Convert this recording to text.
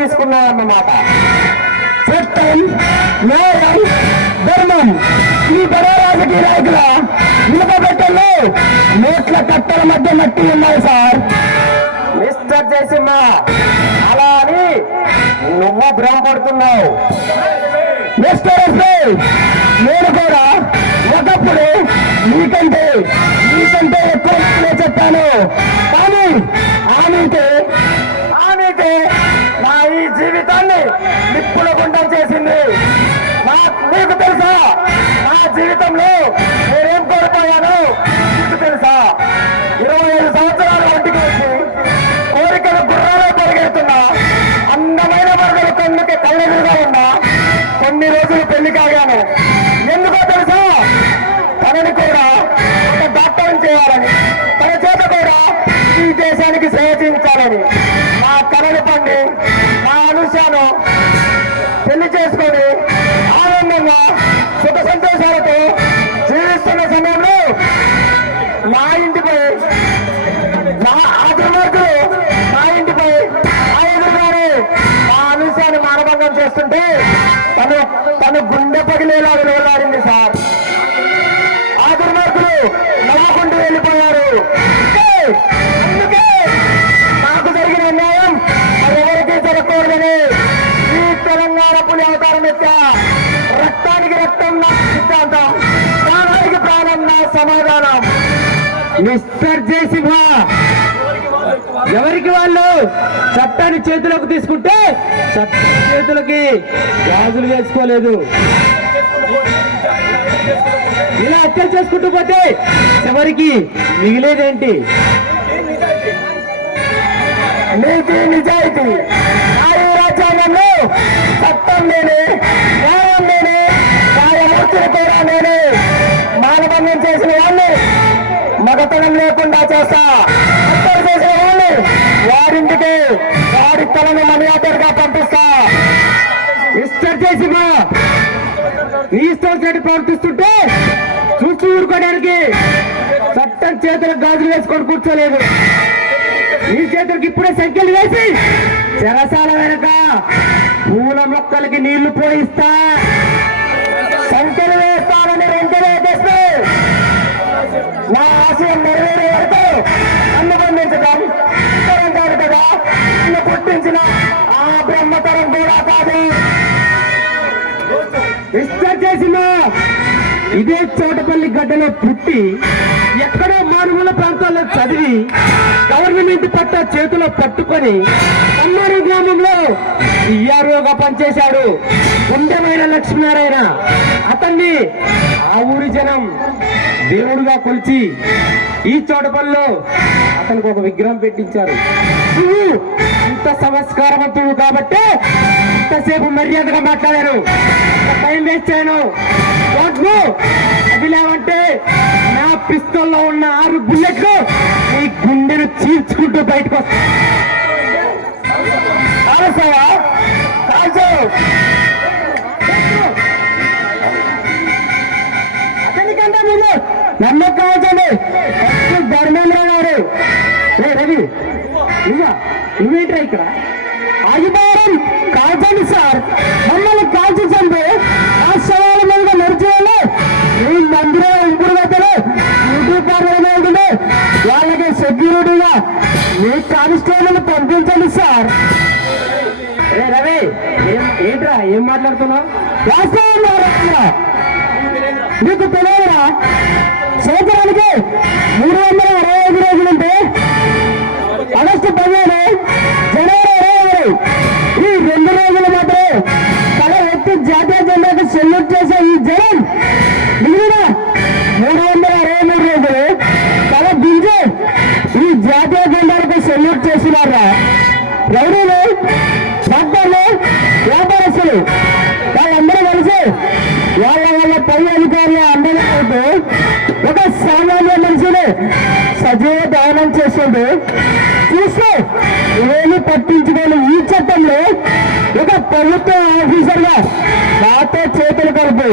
తీసుకున్నావు అన్నమాట. చట్టం, న్యాయం, ధర్మం ఈ బడా రాజకీయ నాయకుల నిలబెట్టల్లో నోట్ల కట్టల మధ్య మట్టి ఉన్నాయి సార్. మిస్టర్ జయసింహ, అలా అని నువ్వు భ్రమపడుతున్నావు. మిస్టర్ ఎస్పీ, నేను కూడా ఒకప్పుడు నీకంటే ఎక్కువ చెప్పాను. కానీ ఆమెకి నా ఈ జీవితాన్ని నిప్పుల గుండం చేసింది. నీకు తెలుసా నా జీవితంలో నేనేం కోల్పోయాను? నీకు తెలుసా? 25 సంవత్సరాల ఒంటికి వచ్చి కోరికలు గుర్రాలో పరిగెడుతున్నా, అందమైన వర్గల కన్నుకి కళ్ళెదురుగా ఉన్నా, కొన్ని రోజులు పెళ్లి కాగాను. ఎందుకో తెలుసా? తనని కూడా ఒక డాక్టర్ చేయాలని, తన చేత కూడా ఈ దేశానికి సేవించాలని నా కళలు పండి నా అనుషాను పెళ్లి చేసుకొని ఆనందంగా సుఖ సంతోషాలతో జీవిస్తున్న సమయంలో నా ఇంటిపై ఆ దుర్మార్గులు నా ఇంటిపై ఆ ఎదురుగానే నా అనుషాన్ని మానభంగం చేస్తుంటే తను గుండె పగిలేలా వెలువలాడింది సార్. ఆ దుర్మార్గులు నవ్వుకుంటూ వెళ్ళిపోయారు. అందుకే నాకు జరిగిన అన్యాయం మరెవరికి జరగకూడదని ఈ తెలంగాణ పులి అవతారం ఎత్తా. రక్తానికి రక్తం నా సిద్ధాంతం, ప్రాణానికి ప్రాణం నా సమాధానం. మిస్టర్ జయసింహ, ఎవరికి వాళ్ళు చట్టాన్ని చేతిలోకి తీసుకుంటే చట్టం చేతులకి గాజులు వేసుకోలేదు. ఇలా హత్యలు చేసుకుంటూ పోతే చివరికి మిగిలేదేంటి? నీతి నిజాయితీ. ఆ రాజ్యాంగంలో చట్టం నేనే, న్యాయం నేనే, న్యాయమూర్తులు కూడా నేనే. మానభంగం చేసిన వాళ్ళని మగతనం లేకుండా చేస్తా. హత్యలు చేసిన వాళ్ళని వారింటికి వారి తలను మర్యాదగా పంపిస్తా. మిస్టర్ జయసింహ, ఈ ఇష్టం చెడు ప్రవర్తిస్తుంటే చూస్తూ ఊరుకోవడానికి చట్టం చేతులకు గాజులు వేసుకొని కూర్చోలేదు. ఈ చేతులకు ఇప్పుడే సంఖ్యలు వేసి చెరసాల వెనక పూల మొక్కలకి నీళ్లు పోయిస్తా. సంఖ్యలు వేస్తానని వెంటనే తెస్తే నా ఆశయం నెరవేరే వరకు నన్ను బంధించడం కాదు కదా. నన్ను పుట్టించిన ఆ బ్రహ్మతరం కూడా కాదు. మిస్టర్ జయసింహ, ఇదే చోటపల్లి గడ్డలో పుట్టి ఎక్కడో మారుమూల ప్రాంతాల్లో చదివి గవర్నమెంట్ పట్టా చేతిలో పట్టుకొని అమ్మారు గ్రామంలో ఈఆర్ఓగా పనిచేశాడు గుండెమైన లక్ష్మీనారాయణ. అతన్ని ఆ ఊరి జనం దేవుడుగా కొలిచి ఈ చోటపల్లిలో అతనికి ఒక విగ్రహం పెట్టించారు. నువ్వు ఇంత సంస్కారవంతుడు కాబట్టి ఇంతసేపు మర్యాదగా మాట్లాడారు, టైం వేస్ట్ చేయను. అది లేవంటే నా పిస్తోల్లో ఉన్న 6 బుల్లెట్లు నీ గుండెను చీల్చుకుంటూ బయటకు వస్తావా? అతనికంటే ముందు నన్ను కాల్చండి. ధర్మేంద్ర గారు, రవి నువ్వేంట్రా ఇక్కడ? ఆగిపోవడం కాల్చండి సార్, మమ్మల్ని కాల్చండి. ఆ సవాళ్ళ మీద నడిచేయాలి. ఈ మందిరం ఇంపుడు వద్దలు యూట్యూబ్ వాళ్ళకి సెక్యూరిటీగా మీ కానిస్టేబుల్ పంపించండి సార్. రవి, ఏంట్రా ఏం మాట్లాడుతున్నావు? నీకు తెలియదురా, సంవత్సరానికి 365 రోజులుంటే ఆగస్టు 15, జనవరి 26 ఈ 2 రోజులు మాత్రం తల ఎత్తి జాతీయ జెండాకు సెల్యూట్ చేసే ఈ జనం మిగిలిన 363 రోజులు తల దించి ఈ జాతీయ జెండాలకు సెల్యూట్ చేస్తున్నారా? రౌడీలు, డాక్టర్లు, వ్యాపారస్తులు వాళ్ళందరూ కలిసి వాళ్ళ పై అధికారుల అందరితో ఒక సామాన్య మనిషిని సజీవ దహనం చేస్తుంది. చూస్తూ ఏమి పట్టించుకొని ఈ చట్టంలో ఒక ప్రభుత్వ ఆఫీసర్గా నాతో చేతులు కలిపి